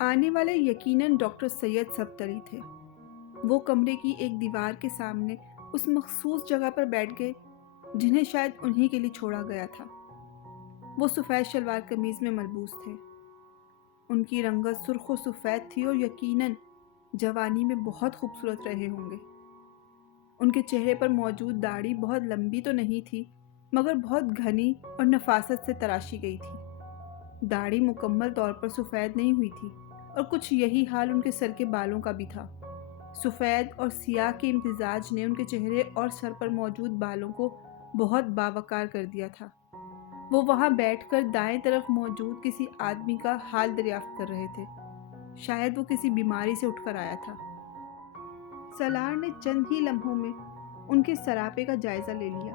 آنے والے یقیناً ڈاکٹر سید سبتری تھے۔ وہ کمرے کی ایک دیوار کے سامنے اس مخصوص جگہ پر بیٹھ گئے جنہیں شاید انہی کے لیے چھوڑا گیا تھا۔ وہ سفید شلوار قمیض میں ملبوس تھے۔ ان کی رنگت سرخ و سفید تھی اور یقیناً جوانی میں بہت خوبصورت رہے ہوں گے۔ ان کے چہرے پر موجود داڑھی بہت لمبی تو نہیں تھی مگر بہت گھنی اور نفاست سے تراشی گئی تھی۔ داڑھی مکمل طور پر سفید نہیں ہوئی تھی اور کچھ یہی حال ان کے سر کے بالوں کا بھی تھا۔ سفید اور سیاہ کے امتزاج نے ان کے چہرے اور سر پر موجود بالوں کو بہت باوقار کر دیا تھا۔ وہ وہاں بیٹھ کر دائیں طرف موجود کسی آدمی کا حال دریافت کر رہے تھے۔ شاید وہ کسی بیماری سے اٹھ کر آیا تھا۔ سالار نے چند ہی لمحوں میں ان کے سراپے کا جائزہ لے لیا۔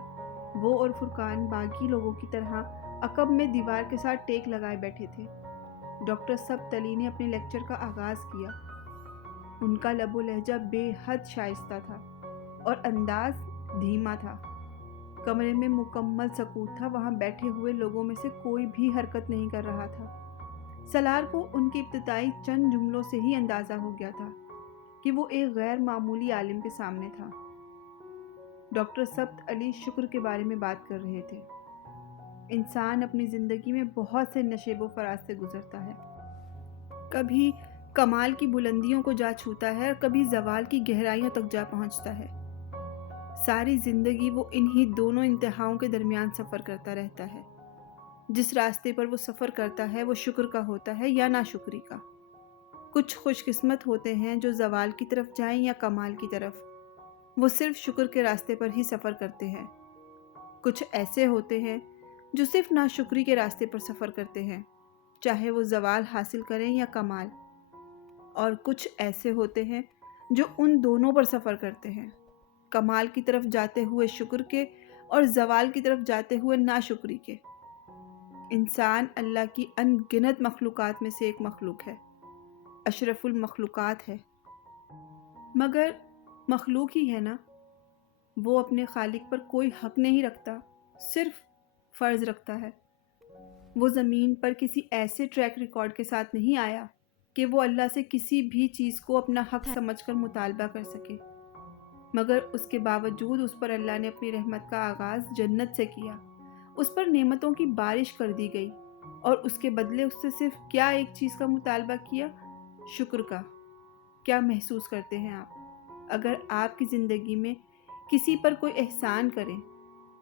وہ اور فرقان باقی لوگوں کی طرح عقب میں دیوار کے ساتھ ٹیک لگائے بیٹھے تھے۔ ڈاکٹر سبتلی نے اپنے لیکچر کا آغاز کیا۔ ان کا لب و لہجہ بے حد شائستہ تھا اور انداز دھیما تھا۔ کمرے میں مکمل سکوت تھا۔ وہاں بیٹھے ہوئے لوگوں میں سے کوئی بھی حرکت نہیں کر رہا تھا۔ سالار کو ان کے ابتدائی چند جملوں سے ہی اندازہ ہو گیا تھا کہ وہ ایک غیر معمولی عالم کے سامنے تھا۔ ڈاکٹر سبت علی شکر کے بارے میں بات کر رہے تھے۔ انسان اپنی زندگی میں بہت سے نشیب و فراز سے گزرتا ہے۔ کبھی کمال کی بلندیوں کو جا چھوتا ہے اور کبھی زوال کی گہرائیوں تک جا پہنچتا ہے۔ ساری زندگی وہ انہی دونوں انتہاؤں کے درمیان سفر کرتا رہتا ہے۔ جس راستے پر وہ سفر کرتا ہے وہ شکر کا ہوتا ہے یا ناشکری کا۔ کچھ خوش قسمت ہوتے ہیں جو زوال کی طرف جائیں یا کمال کی طرف، وہ صرف شکر کے راستے پر ہی سفر کرتے ہیں۔ کچھ ایسے ہوتے ہیں جو صرف ناشکری کے راستے پر سفر کرتے ہیں، چاہے وہ زوال حاصل کریں یا کمال۔ اور کچھ ایسے ہوتے ہیں جو ان دونوں پر سفر کرتے ہیں، کمال کی طرف جاتے ہوئے شکر کے اور زوال کی طرف جاتے ہوئے ناشکری کے۔ انسان اللہ کی ان گنت مخلوقات میں سے ایک مخلوق ہے، اشرف المخلوقات ہے، مگر مخلوق ہی ہے نا۔ وہ اپنے خالق پر کوئی حق نہیں رکھتا، صرف فرض رکھتا ہے۔ وہ زمین پر کسی ایسے ٹریک ریکارڈ کے ساتھ نہیں آیا کہ وہ اللہ سے کسی بھی چیز کو اپنا حق سمجھ کر مطالبہ کر سکے، مگر اس کے باوجود اس پر اللہ نے اپنی رحمت کا آغاز جنت سے کیا۔ اس پر نعمتوں کی بارش کر دی گئی اور اس کے بدلے اس سے صرف کیا ایک چیز کا مطالبہ کیا؟ شکر کا۔ کیا محسوس کرتے ہیں آپ اگر آپ کی زندگی میں کسی پر کوئی احسان کریں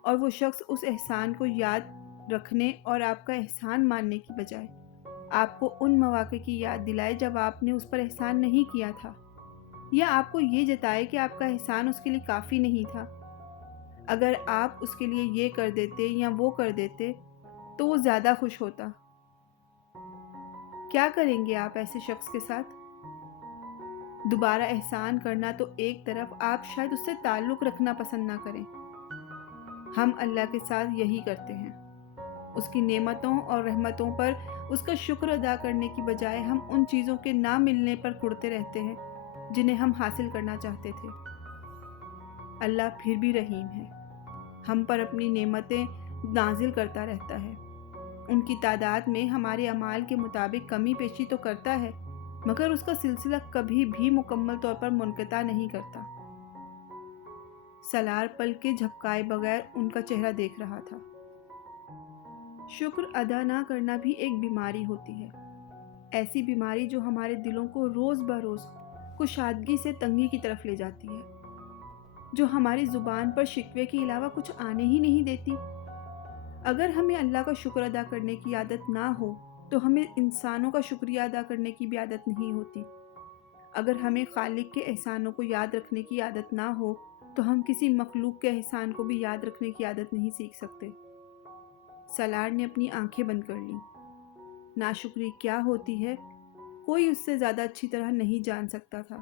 اور وہ شخص اس احسان کو یاد رکھنے اور آپ کا احسان ماننے کی بجائے آپ کو ان مواقع کی یاد دلائے جب آپ نے اس پر احسان نہیں کیا تھا، یا آپ کو یہ جتائے کہ آپ کا احسان اس کے لیے کافی نہیں تھا؟ اگر آپ اس کے لیے یہ کر دیتے یا وہ کر دیتے تو وہ زیادہ خوش ہوتا۔ کیا کریں گے آپ ایسے شخص کے ساتھ؟ دوبارہ احسان کرنا تو ایک طرف، آپ شاید اس سے تعلق رکھنا پسند نہ کریں۔ ہم اللہ کے ساتھ یہی کرتے ہیں۔ اس کی نعمتوں اور رحمتوں پر اس کا شکر ادا کرنے کی بجائے ہم ان چیزوں کے نہ ملنے پر کڑتے رہتے ہیں جنہیں ہم حاصل کرنا چاہتے تھے۔ اللہ پھر بھی رحیم ہے، ہم پر اپنی نعمتیں نازل کرتا رہتا ہے۔ ان کی تعداد میں ہمارے اعمال کے مطابق کمی پیشی تو کرتا ہے، مگر اس کا سلسلہ کبھی بھی مکمل طور پر منقطع نہیں کرتا۔ سالار پلکیں جھپکائے بغیر ان کا چہرہ دیکھ رہا تھا۔ شکر ادا نہ کرنا بھی ایک بیماری ہوتی ہے، ایسی بیماری جو ہمارے دلوں کو روز بروز کشادگی سے تنگی کی طرف لے جاتی ہے، جو ہماری زبان پر شکوے کے علاوہ کچھ آنے ہی نہیں دیتی۔ اگر ہمیں اللہ کا شکر ادا کرنے کی عادت نہ ہو تو ہمیں انسانوں کا شکریہ ادا کرنے کی بھی عادت نہیں ہوتی۔ اگر ہمیں خالق کے احسانوں کو یاد رکھنے کی عادت نہ ہو تو ہم کسی مخلوق کے احسان کو بھی یاد رکھنے کی عادت نہیں سیکھ سکتے۔ سالار نے اپنی آنکھیں بند کر لیں۔ ناشکری کیا ہوتی ہے کوئی اس سے زیادہ اچھی طرح نہیں جان سکتا تھا۔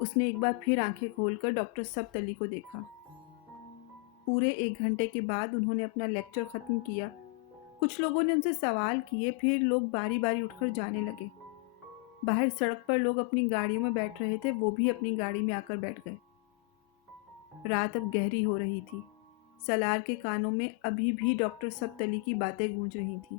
اس نے ایک بار پھر آنکھیں کھول کر ڈاکٹر سبت علی کو دیکھا۔ پورے 1 گھنٹے کے بعد انہوں نے اپنا لیکچر ختم کیا۔ کچھ لوگوں نے ان سے سوال کیے، پھر لوگ باری باری اٹھ کر جانے لگے۔ باہر سڑک پر لوگ اپنی گاڑیوں میں بیٹھ رہے تھے، وہ بھی اپنی گاڑی میں آ کر بیٹھ گئے۔ رات اب گہری ہو رہی تھی۔ سالار کے کانوں میں ابھی بھی ڈاکٹر سبت علی کی باتیں گونج رہی تھیں۔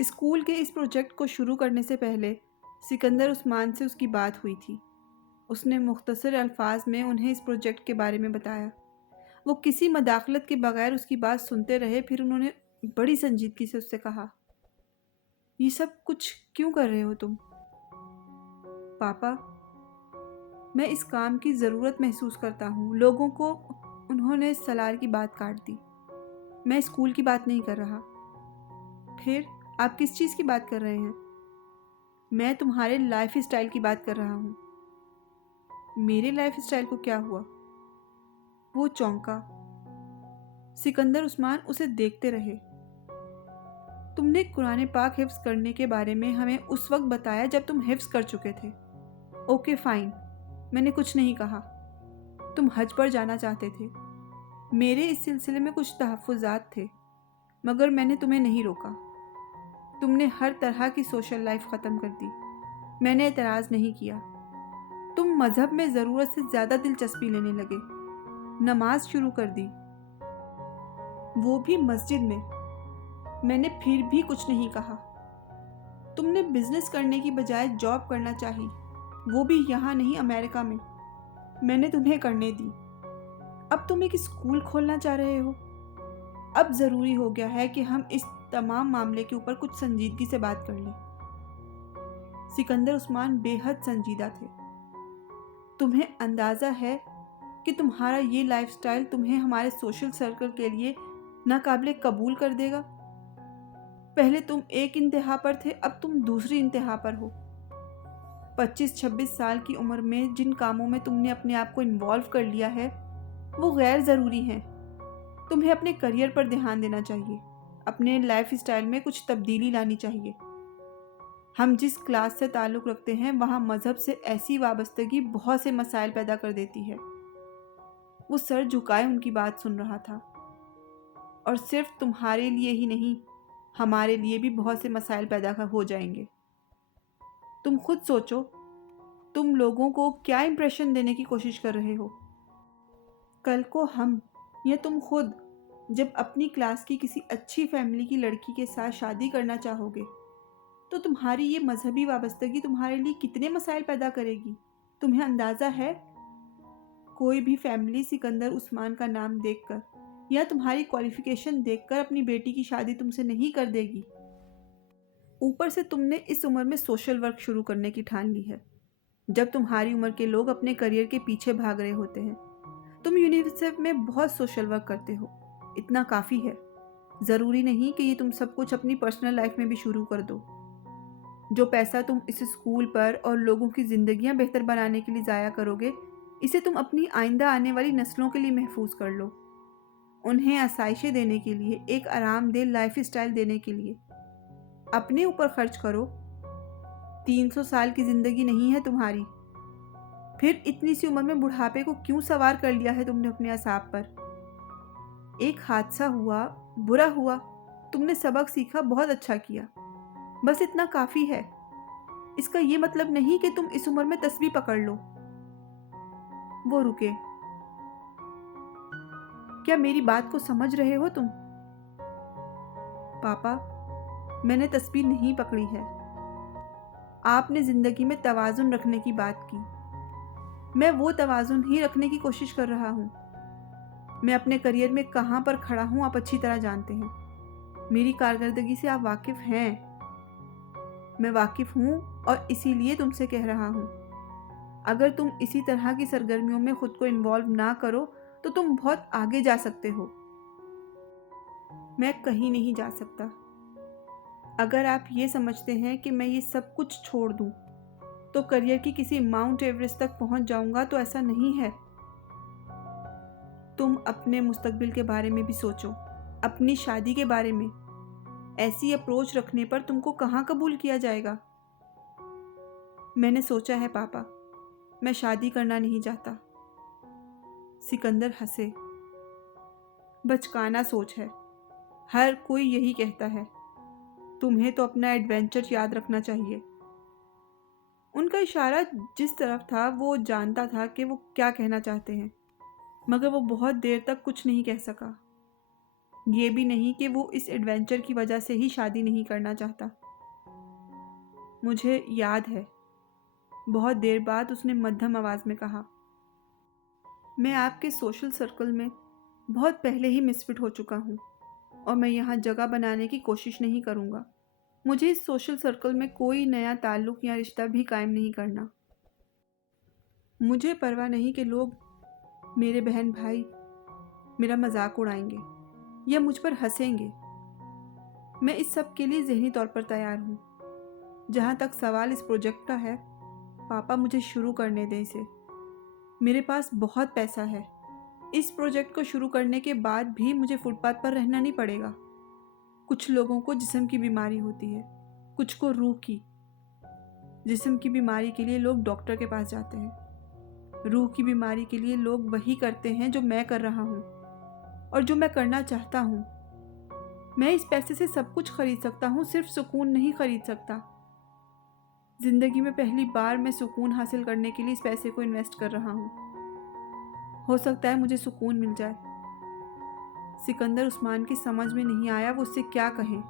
اسکول کے اس پروجیکٹ کو شروع کرنے سے پہلے سکندر عثمان سے اس کی بات ہوئی تھی۔ اس نے مختصر الفاظ میں انہیں اس پروجیکٹ کے بارے میں بتایا۔ وہ کسی مداخلت کے بغیر اس کی بات سنتے رہے، پھر انہوں نے بڑی سنجیدگی سے اس سے کہا، یہ سب کچھ کیوں کر رہے ہو تم؟ پاپا، میں اس کام کی ضرورت محسوس کرتا ہوں لوگوں کو۔ انہوں نے سالار کی بات کاٹ دی۔ میں اسکول کی بات نہیں کر رہا۔ پھر آپ کس چیز کی بات کر رہے ہیں؟ میں تمہارے لائف اسٹائل کی بات کر رہا ہوں۔ میرے لائف اسٹائل کو کیا ہوا؟ وہ چونکا۔ سکندر عثمان اسے دیکھتے رہے۔ تم نے قرآن پاک حفظ کرنے کے بارے میں ہمیں اس وقت بتایا جب تم حفظ کر چکے تھے۔ اوکے فائن، میں نے کچھ نہیں کہا۔ تم حج پر جانا چاہتے تھے۔ میرے اس سلسلے میں کچھ تحفظات تھے، مگر میں نے تمہیں نہیں روکا۔ تم نے ہر طرح کی سوشل لائف ختم کر دی، میں نے اعتراض نہیں کیا۔ تم مذہب میں ضرورت سے زیادہ دلچسپی لینے لگے، نماز شروع کر دی، وہ بھی مسجد میں نے پھر بھی کچھ نہیں کہا۔ تم نے بزنس کرنے کی بجائے جاب کرنا چاہی، وہ بھی یہاں نہیں امریکہ میں نے تمہیں کرنے دی۔ اب تم ایک اسکول کھولنا چاہ رہے ہو۔ اب ضروری ہو گیا ہے کہ ہم اس تمام معاملے کے اوپر کچھ سنجیدگی سے بات کر لیں۔ سکندر عثمان بے حد سنجیدہ تھے۔ تمہیں اندازہ ہے کہ تمہارا یہ لائف سٹائل تمہیں ہمارے سوشل سرکل کے لیے ناقابل قبول کر دے گا۔ پہلے تم ایک انتہا پر تھے، اب تم دوسری انتہا پر ہو۔ 25-26 سال کی عمر میں جن کاموں میں تم نے اپنے آپ کو انوالو کر لیا ہے وہ غیر ضروری ہیں۔ تمہیں اپنے کریئر پر دھیان دینا چاہیے، اپنے لائف سٹائل میں کچھ تبدیلی لانی چاہیے۔ ہم جس کلاس سے تعلق رکھتے ہیں وہاں مذہب سے ایسی وابستگی بہت سے مسائل پیدا کر دیتی ہے۔ وہ سر جھکائے ان کی بات سن رہا تھا۔ اور صرف تمہارے لیے ہی نہیں، ہمارے لیے بھی بہت سے مسائل پیدا ہو جائیں گے۔ تم خود سوچو، تم لوگوں کو کیا امپریشن دینے کی کوشش کر رہے ہو؟ کل کو ہم یا تم خود جب اپنی کلاس کی کسی اچھی فیملی کی لڑکی کے ساتھ شادی کرنا چاہو گے تو تمہاری یہ مذہبی وابستگی تمہارے لیے کتنے مسائل پیدا کرے گی، تمہیں اندازہ ہے؟ کوئی بھی فیملی سکندر عثمان کا نام دیکھ کر یا تمہاری کوالیفیکیشن دیکھ کر اپنی بیٹی کی شادی تم سے نہیں کر دے گی۔ اوپر سے تم نے اس عمر میں سوشل ورک شروع کرنے کی ٹھان لی ہے، جب تمہاری عمر کے لوگ اپنے کریئر کے پیچھے بھاگ رہے ہوتے ہیں۔ تم یونیورسٹی میں بہت سوشل ورک کرتے ہو، اتنا کافی ہے۔ ضروری نہیں کہ یہ تم سب کچھ اپنی پرسنل لائف میں بھی شروع کر دو۔ جو پیسہ تم اس اسکول پر اور لوگوں کی زندگیاں بہتر بنانے کے لیے ضائع کرو گے، اسے تم اپنی آئندہ آنے والی نسلوں کے لیے محفوظ کر لو، انہیں آسائشیں دینے کے لیے، ایک آرام دہ لائف اسٹائل دینے کے لیے۔ اپنے اوپر خرچ کرو۔ 300 سال کی زندگی نہیں ہے تمہاری۔ پھر اتنی سی عمر میں بڑھاپے کو کیوں سوار کر لیا ہے تم نے اپنے اعصاب پر؟ ایک حادثہ ہوا، برا ہوا، تم نے سبق سیکھا، بہت اچھا کیا، بس اتنا کافی ہے۔ اس کا یہ مطلب نہیں کہ تم اس عمر میں تسبیح پکڑ لو۔ وہ رکے۔ کیا میری بات کو سمجھ رہے ہو تم؟ پاپا، میں نے تسبیح نہیں پکڑی ہے۔ آپ نے زندگی میں توازن رکھنے کی بات کی، میں وہ توازن ہی رکھنے کی کوشش کر رہا ہوں۔ میں اپنے کریئر میں کہاں پر کھڑا ہوں آپ اچھی طرح جانتے ہیں، میری کارکردگی سے آپ واقف ہیں۔ میں واقف ہوں اور اسی لیے تم سے کہہ رہا ہوں، اگر تم اسی طرح کی سرگرمیوں میں خود کو انوالو نہ کرو تو تم بہت آگے جا سکتے ہو۔ میں کہیں نہیں جا سکتا۔ اگر آپ یہ سمجھتے ہیں کہ میں یہ سب کچھ چھوڑ دوں تو کریئر کی کسی ماؤنٹ ایوریسٹ تک پہنچ جاؤں گا، تو ایسا نہیں ہے۔ تم اپنے مستقبل کے بارے میں بھی سوچو، اپنی شادی کے بارے میں۔ ایسی اپروچ رکھنے پر تم کو کہاں قبول کیا جائے گا؟ میں نے سوچا ہے پاپا، میں شادی کرنا نہیں چاہتا۔ سکندر ہنسے۔ بچکانہ سوچ ہے، ہر کوئی یہی کہتا ہے۔ تمہیں تو اپنا ایڈونچر یاد رکھنا چاہیے۔ ان کا اشارہ جس طرف تھا وہ جانتا تھا کہ وہ کیا کہنا چاہتے ہیں، مگر وہ بہت دیر تک کچھ نہیں کہہ سکا۔ یہ بھی نہیں کہ وہ اس ایڈونچر کی وجہ سے ہی شادی نہیں کرنا چاہتا۔ مجھے یاد ہے، بہت دیر بعد اس نے مدھم آواز میں کہا، میں آپ کے سوشل سرکل میں بہت پہلے ہی مس فٹ ہو چکا ہوں اور میں یہاں جگہ بنانے کی کوشش نہیں کروں گا۔ مجھے اس سوشل سرکل میں کوئی نیا تعلق یا رشتہ بھی قائم نہیں کرنا۔ مجھے پرواہ نہیں کہ لوگ، میرے بہن بھائی میرا مذاق اڑائیں گے یا مجھ پر ہنسیں گے۔ میں اس سب کے لیے ذہنی طور پر تیار ہوں۔ جہاں تک سوال اس پروجیکٹ کا ہے، پاپا مجھے شروع کرنے دیں اسے۔ میرے پاس بہت پیسہ ہے۔ اس پروجیکٹ کو شروع کرنے کے بعد بھی مجھے فٹ پاتھ پر رہنا نہیں پڑے گا۔ کچھ لوگوں کو جسم کی بیماری ہوتی ہے، کچھ کو روح کی۔ جسم کی بیماری کے لیے لوگ ڈاکٹر کے پاس جاتے ہیں، روح کی بیماری کے لیے لوگ وہی کرتے ہیں جو میں کر رہا ہوں اور جو میں کرنا چاہتا ہوں۔ میں اس پیسے سے سب کچھ خرید سکتا ہوں، صرف سکون نہیں خرید سکتا۔ زندگی میں پہلی بار میں سکون حاصل کرنے کے لیے اس پیسے کو انویسٹ کر رہا ہوں۔ ہو سکتا ہے مجھے سکون مل جائے۔ سکندر عثمان کی سمجھ میں نہیں آیا وہ اس سے کیا کہیں۔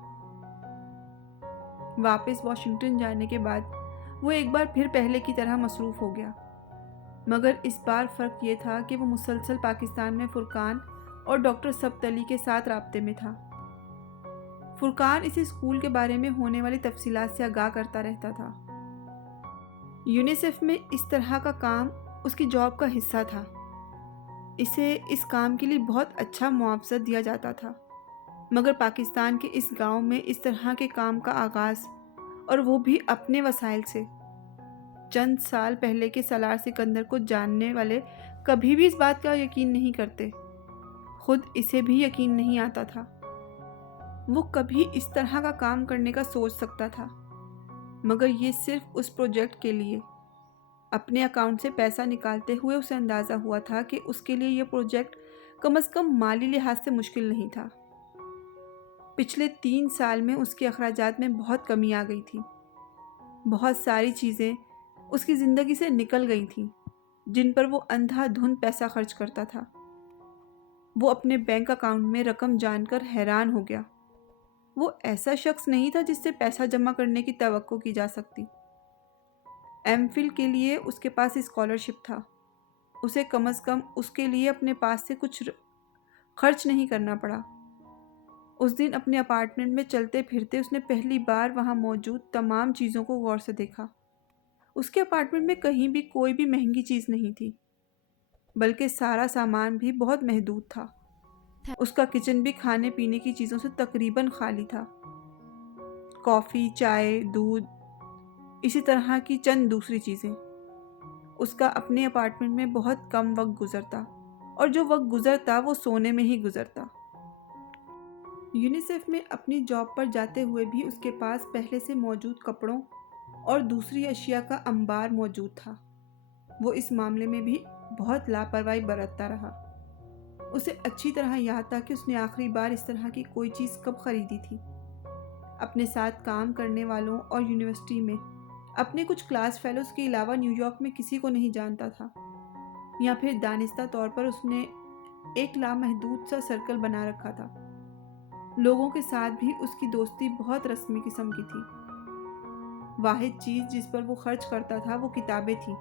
واپس واشنگٹن جانے کے بعد وہ ایک بار پھر پہلے کی طرح مصروف ہو گیا، مگر اس بار فرق یہ تھا کہ وہ مسلسل پاکستان میں فرقان اور ڈاکٹر سبت علی کے ساتھ رابطے میں تھا۔ فرقان اسے اسکول کے بارے میں ہونے والی تفصیلات سے آگاہ کرتا رہتا تھا۔ یونیسیف میں اس طرح کا کام اس کی جاب کا حصہ تھا۔ اسے اس کام کے لیے بہت اچھا معاوضہ دیا جاتا تھا، مگر پاکستان کے اس گاؤں میں اس طرح کے کام کا آغاز، اور وہ بھی اپنے وسائل سے، چند سال پہلے کے سالار سکندر کو جاننے والے کبھی بھی اس بات کا یقین نہیں کرتے۔ خود اسے بھی یقین نہیں آتا تھا وہ کبھی اس طرح کا کام کرنے کا سوچ سکتا تھا، مگر یہ صرف اس پروجیکٹ کے لیے۔ اپنے اکاؤنٹ سے پیسہ نکالتے ہوئے اسے اندازہ ہوا تھا کہ اس کے لیے یہ پروجیکٹ کم از کم مالی لحاظ سے مشکل نہیں تھا۔ پچھلے 3 سال میں اس کے اخراجات میں بہت کمی آ گئی تھی۔ بہت ساری چیزیں اس کی زندگی سے نکل گئی تھیں جن پر وہ اندھا دھند پیسہ خرچ کرتا تھا۔ وہ اپنے بینک اکاؤنٹ میں رقم جان کر حیران ہو گیا۔ وہ ایسا شخص نہیں تھا جس سے پیسہ جمع کرنے کی توقع کی جا سکتی۔ ایم فل کے لیے اس کے پاس اسکالرشپ تھا۔ اسے کم از کم اس کے لیے اپنے پاس سے کچھ خرچ نہیں کرنا پڑا۔ اس دن اپنے اپارٹمنٹ میں چلتے پھرتے اس نے پہلی بار وہاں موجود تمام چیزوں کو غور سے دیکھا۔ اس کے اپارٹمنٹ میں کہیں بھی کوئی بھی مہنگی چیز نہیں تھی، بلکہ سارا سامان بھی بہت محدود تھا۔ اس کا کچن بھی کھانے پینے کی چیزوں سے تقریباً خالی تھا۔ کافی، چائے، دودھ، اسی طرح کی چند دوسری چیزیں۔ اس کا اپنے اپارٹمنٹ میں بہت کم وقت گزرتا، اور جو وقت گزرتا وہ سونے میں ہی گزرتا۔ یونیسیف میں اپنی جاب پر جاتے ہوئے بھی اس کے پاس پہلے سے موجود کپڑوں اور دوسری اشیاء کا انبار موجود تھا۔ وہ اس معاملے میں بھی بہت لاپرواہی برتتا رہا۔ اسے اچھی طرح یاد تھا کہ اس نے آخری بار اس طرح کی کوئی چیز کب خریدی تھی۔ اپنے ساتھ کام کرنے والوں اور یونیورسٹی میں اپنے کچھ کلاس فیلوز کے علاوہ نیو یارک میں کسی کو نہیں جانتا تھا، یا پھر دانستہ طور پر اس نے ایک لامحدود سا سرکل بنا رکھا تھا۔ لوگوں کے ساتھ بھی اس کی دوستی بہت رسمی قسم کی تھی۔ واحد چیز جس پر وہ خرچ کرتا تھا وہ کتابیں تھیں۔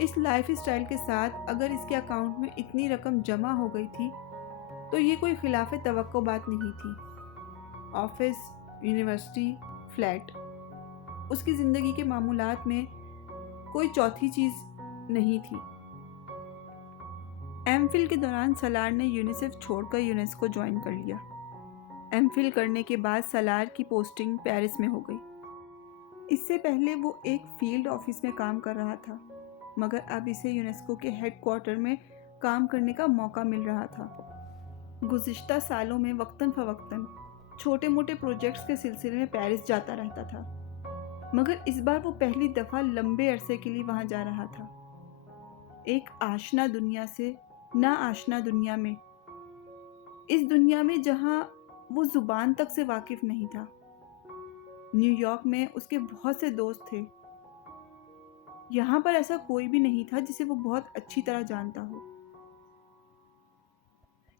اس لائف اسٹائل کے ساتھ اگر اس کے اکاؤنٹ میں اتنی رقم جمع ہو گئی تھی تو یہ کوئی خلاف توقع بات نہیں تھی۔ آفس، یونیورسٹی، فلیٹ، اس کی زندگی کے معمولات میں کوئی چوتھی چیز نہیں تھی۔ ایم فل کے دوران سالار نے یونیسیف چھوڑ کر یونیسکو جوائن کر لیا۔ ایم فل کرنے کے بعد سالار کی پوسٹنگ پیرس میں ہو گئی۔ اس سے پہلے وہ ایک فیلڈ آفس میں کام کر رہا تھا، مگر اب اسے یونیسکو کے ہیڈ کوارٹر میں کام کرنے کا موقع مل رہا تھا۔ گزشتہ سالوں میں وقتاً فوقتاً چھوٹے موٹے پروجیکٹس کے سلسلے میں پیرس جاتا رہتا تھا، مگر اس بار وہ پہلی دفعہ لمبے عرصے کے لیے وہاں جا رہا تھا۔ ایک آشنا دنیا سے نا آشنا دنیا میں، اس دنیا میں جہاں وہ زبان تک سے واقف نہیں تھا۔ نیو یارک میں اس کے بہت سے دوست تھے، یہاں پر ایسا کوئی بھی نہیں تھا جسے وہ بہت اچھی طرح جانتا ہو۔